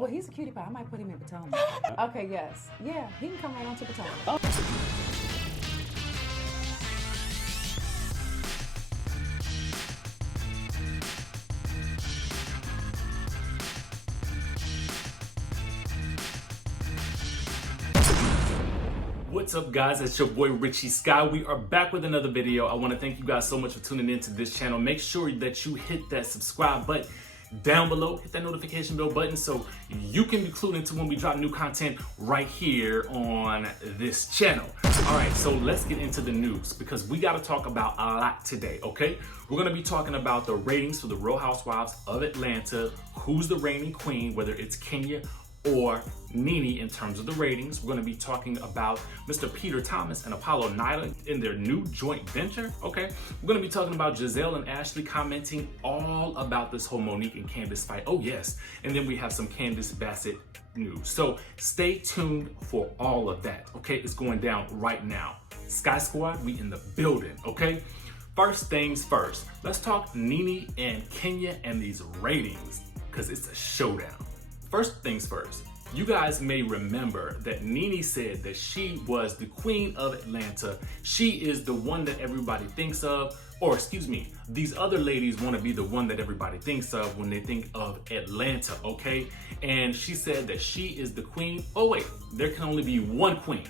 Well, he's a cutie pie. I might put him in Potomac. Okay, yes. Yeah, he can come right on to Potomac. Oh. What's up, guys? It's your boy Richie Sky. We are back with another video. I want to thank you guys so much for tuning into this channel. Make sure that you hit that subscribe button down below, hit that notification bell button so you can be clued into when we drop new content right here on this channel. All right, so let's get into the news because we got to talk about a lot today, okay? We're going to be talking about the ratings for the Real Housewives of Atlanta, who's the reigning queen, whether it's Kenya or Nene in terms of the ratings. We're going to be talking about Mr. Peter Thomas and Apollo Nyla in their new joint venture, okay? We're going to be talking about Gizelle and Ashley commenting all about this whole Monique and Candace fight. Oh, yes. And then we have some Candace Bassett news. So stay tuned for all of that, okay? It's going down right now. Sky Squad, we in the building, okay? First things first, let's talk Nene and Kenya and these ratings because it's a showdown. First things first, you guys may remember that Nene said that she was the queen of Atlanta. She is the one that everybody thinks of, or excuse me, these other ladies want to be the one that everybody thinks of when they think of Atlanta, okay? And she said that she is the queen. Oh wait, there can only be one queen,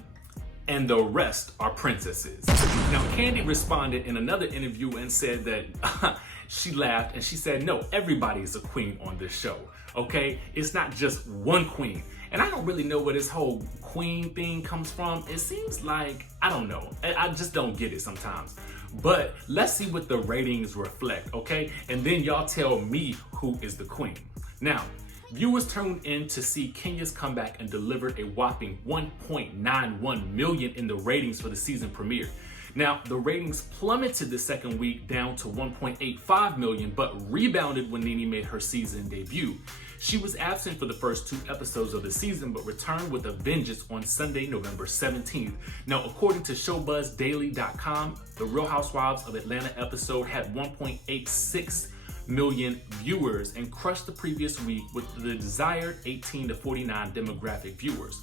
and the rest are princesses. Now, Kandi responded in another interview and said that she laughed and she said, no, everybody is a queen on this show. Okay, it's not just one queen. And I don't really know where this whole queen thing comes from. It seems like, I don't know. I just don't get it sometimes. But let's see what the ratings reflect, okay? And then y'all tell me who is the queen. Now, viewers tuned in to see Kenya's comeback and delivered a whopping 1.91 million in the ratings for the season premiere. Now, the ratings plummeted the second week down to 1.85 million, but rebounded when Nene made her season debut. She was absent for the first 2 episodes of the season, but returned with a vengeance on Sunday, November 17th. Now, according to ShowBuzzDaily.com, the Real Housewives of Atlanta episode had 1.86 million viewers and crushed the previous week with the desired 18 to 49 demographic viewers.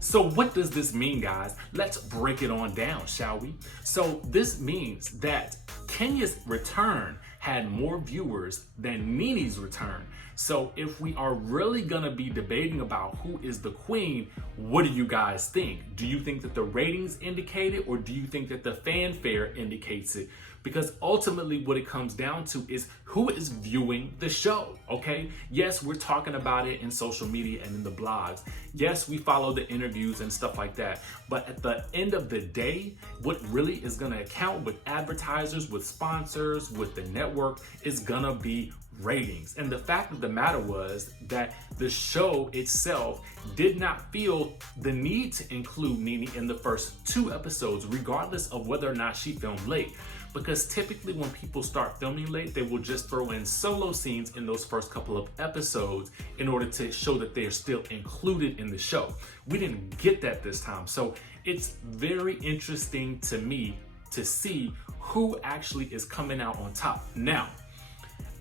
So what does this mean, guys? Let's break it on down, shall we? So this means that Kenya's return had more viewers than Nene's return. So if we are really gonna be debating about who is the queen, what do you guys think? Do you think that the ratings indicate it, or do you think that the fanfare indicates it? Because ultimately what it comes down to is who is viewing the show, okay? Yes, we're talking about it in social media and in the blogs. Yes, we follow the interviews and stuff like that. But at the end of the day, what really is gonna account with advertisers, with sponsors, with the network is gonna be ratings. And the fact of the matter was that the show itself did not feel the need to include Nene in the first 2 episodes, regardless of whether or not she filmed late. Because typically when people start filming late, they will just throw in solo scenes in those first couple of episodes in order to show that they are still included in the show. We didn't get that this time. So it's very interesting to me to see who actually is coming out on top. Now,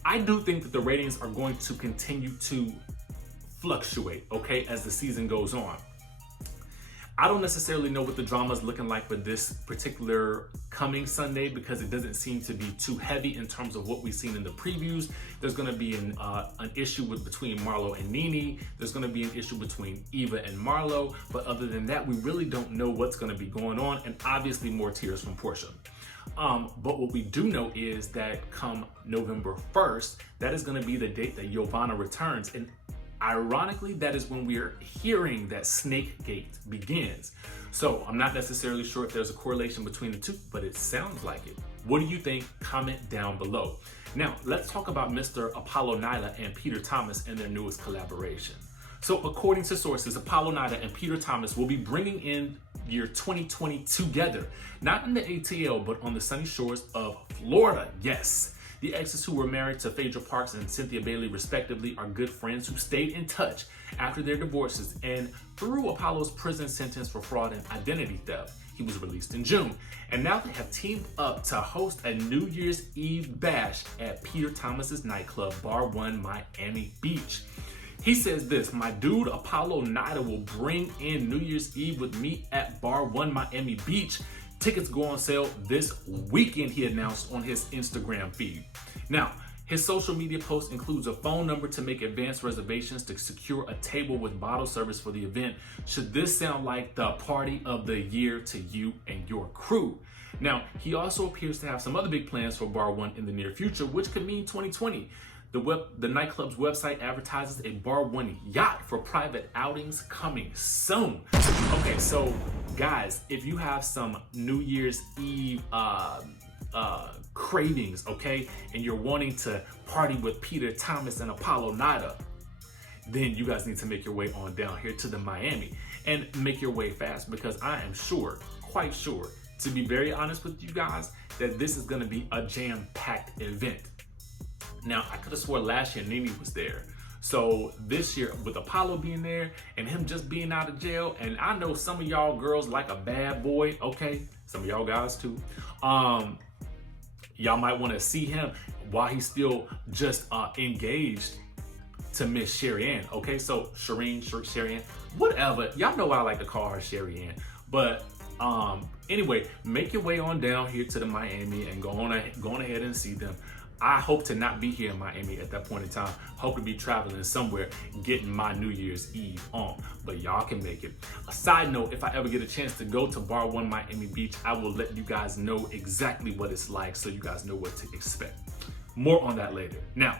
I do think that the ratings are going to continue to fluctuate, okay, as the season goes on. I don't necessarily know what the drama is looking like for this particular coming Sunday because it doesn't seem to be too heavy in terms of what we've seen in the previews. There's going to be an issue between Marlo and Nene. There's going to be an issue between Eva and Marlo. But other than that, we really don't know what's going to be going on, and obviously more tears from Porsha. But what we do know is that come November 1st, that is going to be the date that Giovanna returns. And ironically, that is when we are hearing that Snakegate begins. So I'm not necessarily sure if there's a correlation between the two, but it sounds like it. What do you think? Comment down below. Now, let's talk about Mr. Apollo Nyla and Peter Thomas and their newest collaboration. So according to sources, Apollo Nyla and Peter Thomas will be bringing in year 2020 together, not in the ATL, but on the sunny shores of Florida. Yes. The exes who were married to Phaedra Parks and Cynthia Bailey respectively are good friends who stayed in touch after their divorces and through Apollo's prison sentence for fraud and identity theft. He was released in June. And now they have teamed up to host a New Year's Eve bash at Peter Thomas's nightclub, Bar One, Miami Beach. He says this: my dude Apollo Nida will bring in New Year's Eve with me at Bar 1 Miami Beach. Tickets go on sale this weekend, he announced on his Instagram feed. Now, his social media post includes a phone number to make advance reservations to secure a table with bottle service for the event. Should this sound like the party of the year to you and your crew? Now, he also appears to have some other big plans for Bar 1 in the near future, which could mean 2020. The nightclub's website advertises a Bar 1 yacht for private outings coming soon. Okay, so guys, if you have some New Year's Eve cravings, okay, and you're wanting to party with Peter Thomas and Apollo Nida, then you guys need to make your way on down here to the Miami and make your way fast, because I am sure, quite sure, to be very honest with you guys, that this is going to be a jam-packed event. Now, I could have swore last year Nene was there. So this year, with Apollo being there and him just being out of jail, and I know some of y'all girls like a bad boy, okay? Some of y'all guys too. Y'all might want to see him while he's still just engaged to Miss Sherry Ann, okay? So Sherry Ann, whatever. Y'all know I like to call her Sherry Ann. But anyway, make your way on down here to the Miami and go on ahead and see them. I hope to not be here in Miami at that point in time. Hope to be traveling somewhere, getting my New Year's Eve on. But y'all can make it. A side note, if I ever get a chance to go to Bar 1 Miami Beach, I will let you guys know exactly what it's like so you guys know what to expect. More on that later. Now,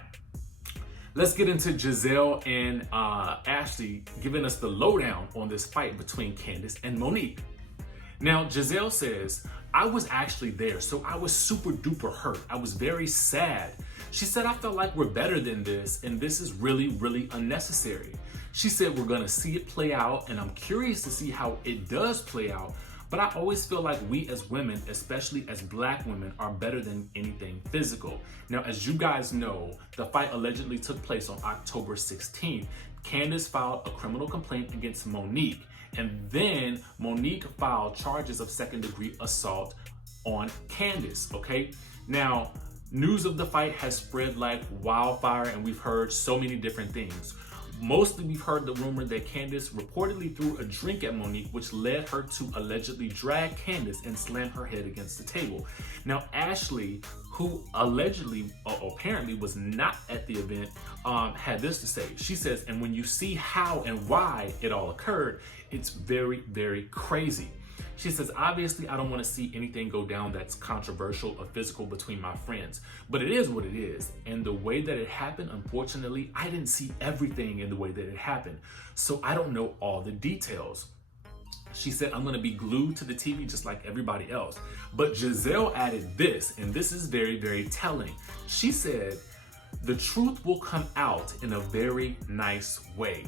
let's get into Gizelle and Ashley giving us the lowdown on this fight between Candace and Monique. Now, Gizelle says, I was actually there, so I was super duper hurt. I was very sad. She said, I felt like we're better than this, and this is really, really unnecessary. She said, we're gonna see it play out, and I'm curious to see how it does play out, but I always feel like we as women, especially as Black women, are better than anything physical. Now, as you guys know, the fight allegedly took place on October 16th. Candace filed a criminal complaint against Monique. And then Monique filed charges of second-degree assault on Candace, okay? Now, news of the fight has spread like wildfire, and we've heard so many different things. Mostly we've heard the rumor that Candace reportedly threw a drink at Monique, which led her to allegedly drag Candace and slam her head against the table. Now, Ashley, who allegedly or apparently was not at the event, had this to say. She says, and when you see how and why it all occurred, it's very, very crazy. She says, obviously, I don't want to see anything go down that's controversial or physical between my friends, but it is what it is. And the way that it happened, unfortunately, I didn't see everything in the way that it happened. So I don't know all the details. She said, I'm going to be glued to the TV just like everybody else. But Gizelle added this, and this is very, very telling. She said, the truth will come out in a very nice way.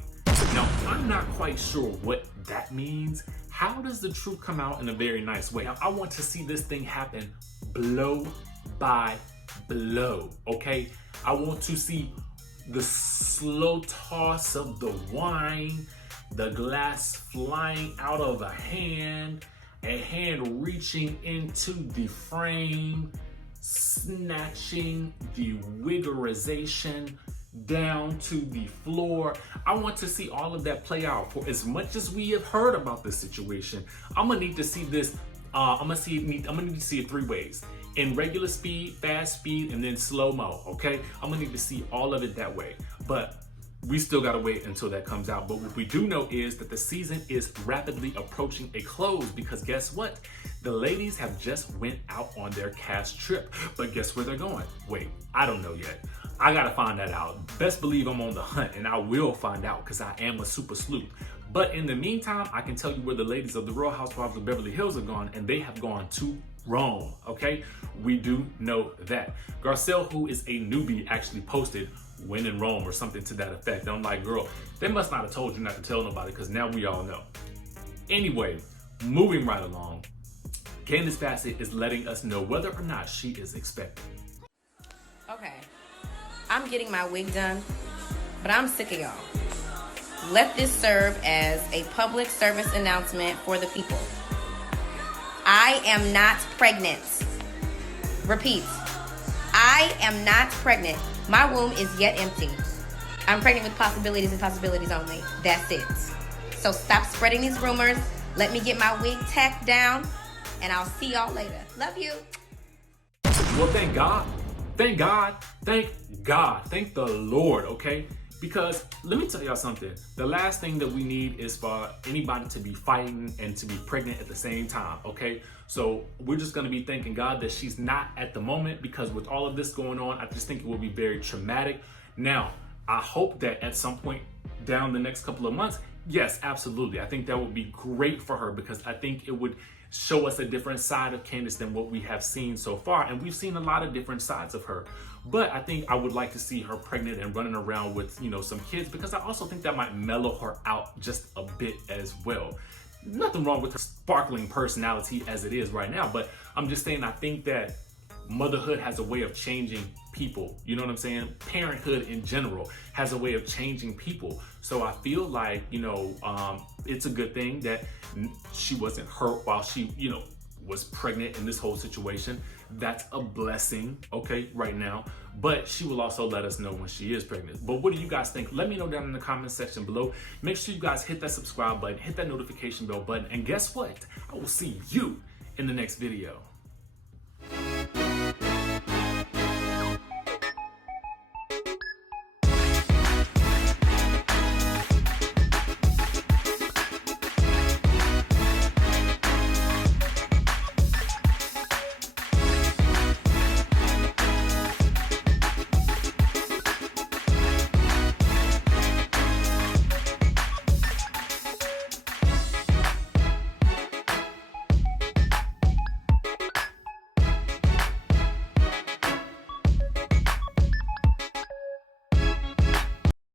Now, I'm not quite sure what that means. How does the truth come out in a very nice way? Now, I want to see this thing happen blow by blow, okay? I want to see the slow toss of the wine, the glass flying out of a hand reaching into the frame, snatching the wiggerization down to the floor. I want to see all of that play out. For as much as we have heard about this situation, I'm gonna need to see this. I'm gonna need to see it three ways: in regular speed, fast speed, and then slow mo. Okay, I'm gonna need to see all of it that way. But we still gotta wait until that comes out. But what we do know is that the season is rapidly approaching a close, because guess what? The ladies have just went out on their cast trip. But guess where they're going? Wait, I don't know yet. I gotta find that out. Best believe I'm on the hunt, and I will find out, because I am a super sleuth. But in the meantime, I can tell you where the ladies of the Real Housewives of Beverly Hills have gone, and they have gone to Rome, okay? We do know that. Garcelle, who is a newbie, actually posted when in Rome or something to that effect. I'm like, girl, they must not have told you not to tell nobody, because now we all know. Anyway, moving right along, Candace Bassett is letting us know whether or not she is expecting. Okay, I'm getting my wig done, but I'm sick of y'all. Let this serve as a public service announcement for the people. I am not pregnant. Repeat, I am not pregnant. My womb is yet empty. I'm pregnant with possibilities and possibilities only. That's it. So stop spreading these rumors. Let me get my wig tacked down, and I'll see y'all later. Love you. Well, thank God. Thank God. Thank God. Thank the Lord, okay? Because let me tell y'all something. The last thing that we need is for anybody to be fighting and to be pregnant at the same time, okay? So we're just gonna be thanking God that she's not at the moment, because with all of this going on, I just think it will be very traumatic. Now, I hope that at some point down the next couple of months, yes, absolutely. I think that would be great for her, because I think it would show us a different side of Candace than what we have seen so far. And we've seen a lot of different sides of her. But I think I would like to see her pregnant and running around with, you know, some kids, because I also think that might mellow her out just a bit as well. Nothing wrong with her sparkling personality as it is right now, but I'm just saying I think that motherhood has a way of changing people. You know what I'm saying? Parenthood in general has a way of changing people. So I feel like, you know, it's a good thing that she wasn't hurt while she, you know, was pregnant in this whole situation. That's a blessing, okay, right now. But she will also let us know when she is pregnant. But what do you guys think? Let me know down in the comment section below. Make sure you guys hit that subscribe button, hit that notification bell button, and guess what? I will see you in the next video.